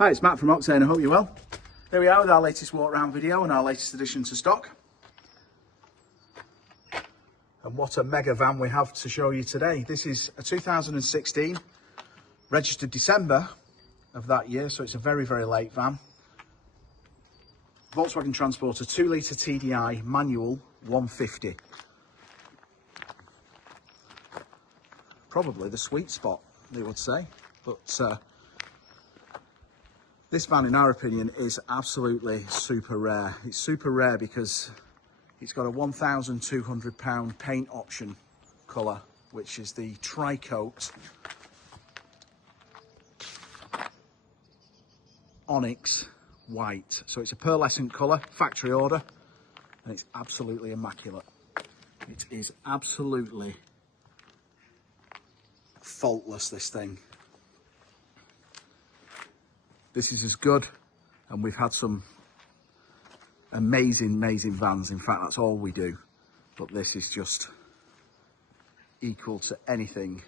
Hi, it's Matt from Octane. I hope you're well. Here we are with our latest walk around video and our latest addition to stock. And what a mega van we have to show you today. This is a 2016, registered December of that year, so it's a very, very late van. Volkswagen Transporter 2-litre TDI manual 150. Probably the sweet spot, they would say, but this van, in our opinion, is absolutely super rare. It's super rare because it's got a £1,200 paint option colour, which is the Tricoat Onyx White. So it's a pearlescent colour, factory order, and it's absolutely immaculate. It is absolutely faultless, this thing. This is as good, and we've had some amazing vans. In fact, that's all we do, but this is just equal to anything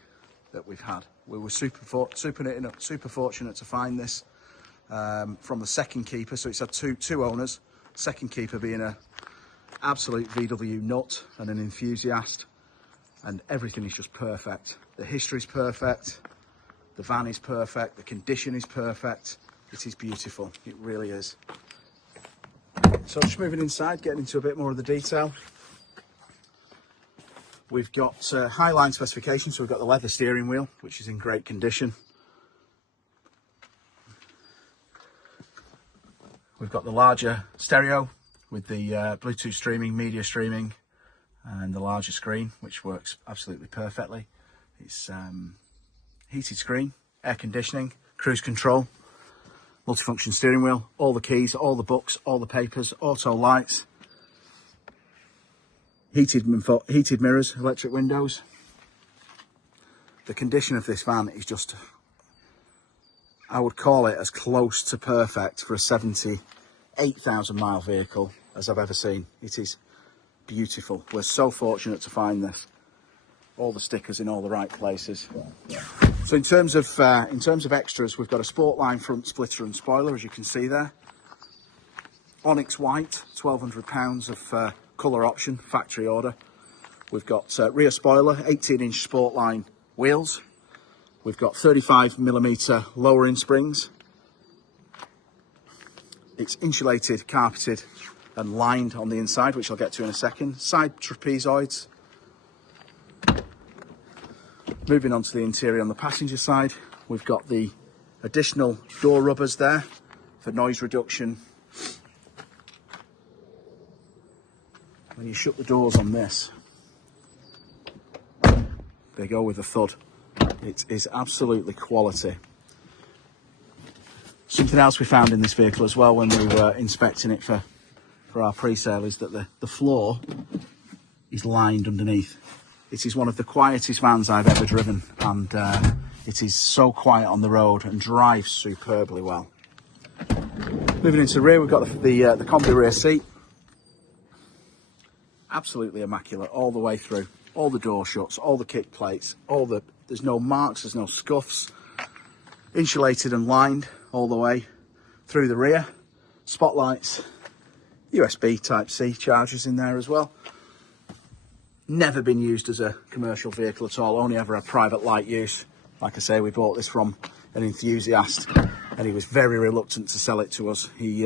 that we've had. We were super fortunate to find this from the second keeper, so it's had two owners, second keeper being a absolute VW nut and an enthusiast, and everything is just perfect. The history is perfect, the van is perfect, the condition is perfect. It is beautiful, it really is. So just moving inside, getting into a bit more of the detail. We've got Highline specification, so we've got the leather steering wheel, which is in great condition. We've got the larger stereo with the Bluetooth streaming, media streaming, and the larger screen, which works absolutely perfectly. It's heated screen, air conditioning, cruise control, multifunction steering wheel, all the keys, all the books, all the papers, auto lights, heated mirrors, electric windows. The condition of this van is just, I would call it as close to perfect for a 78,000 mile vehicle as I've ever seen. It is beautiful. We're so fortunate to find this. All the stickers in all the right places. So in terms of extras, we've got a Sportline front splitter and spoiler, as you can see there. Onyx White, £1,200 of colour option, factory order. We've got rear spoiler, 18-inch Sportline wheels. We've got 35mm lowering springs. It's insulated, carpeted and lined on the inside, which I'll get to in a second. Side trapezoids. Moving on to the interior on the passenger side, we've got the additional door rubbers there for noise reduction. When you shut the doors on this, they go with a thud. It is absolutely quality. Something else we found in this vehicle as well when we were inspecting it for our pre-sale is that the floor is lined underneath. It is one of the quietest vans I've ever driven, and it is so quiet on the road and drives superbly well. Moving into the rear, we've got the combi rear seat. Absolutely immaculate all the way through. All the door shuts, all the kick plates, there's no marks, there's no scuffs. Insulated and lined all the way through the rear. Spotlights, USB Type-C chargers in there as well. Never been used as a commercial vehicle at all, only ever a private light use. Like I say, we bought this from an enthusiast and he was very reluctant to sell it to us. He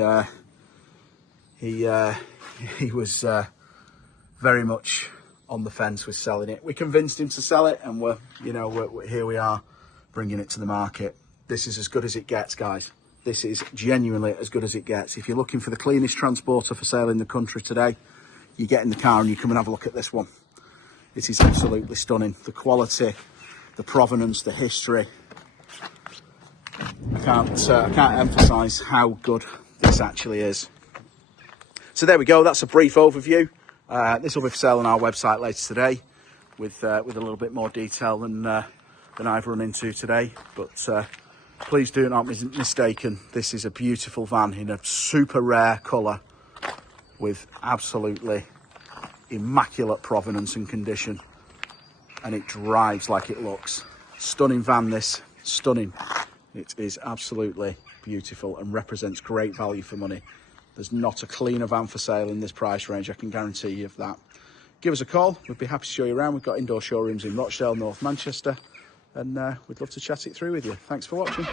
was very much on the fence with selling it. We convinced him to sell it, and here we are bringing it to the market. This is as good as it gets, guys. This is genuinely as good as it gets. If you're looking for the cleanest transporter for sale in the country today, you get in the car and you come and have a look at this one. It is absolutely stunning. The quality, the provenance, the history. I can't emphasize how good this actually is. So there we go. That's a brief overview. This will be for sale on our website later today with a little bit more detail than I've run into today. But please do not be mistaken. This is a beautiful van in a super rare colour with absolutely immaculate provenance and condition, and it drives like it looks. Stunning van, this, stunning. It is absolutely beautiful and represents great value for money. There's not a cleaner van for sale in this price range, I can guarantee you of that. Give us a call, we'd be happy to show you around. We've got indoor showrooms in Rochdale, North Manchester, and we'd love to chat it through with you. Thanks for watching.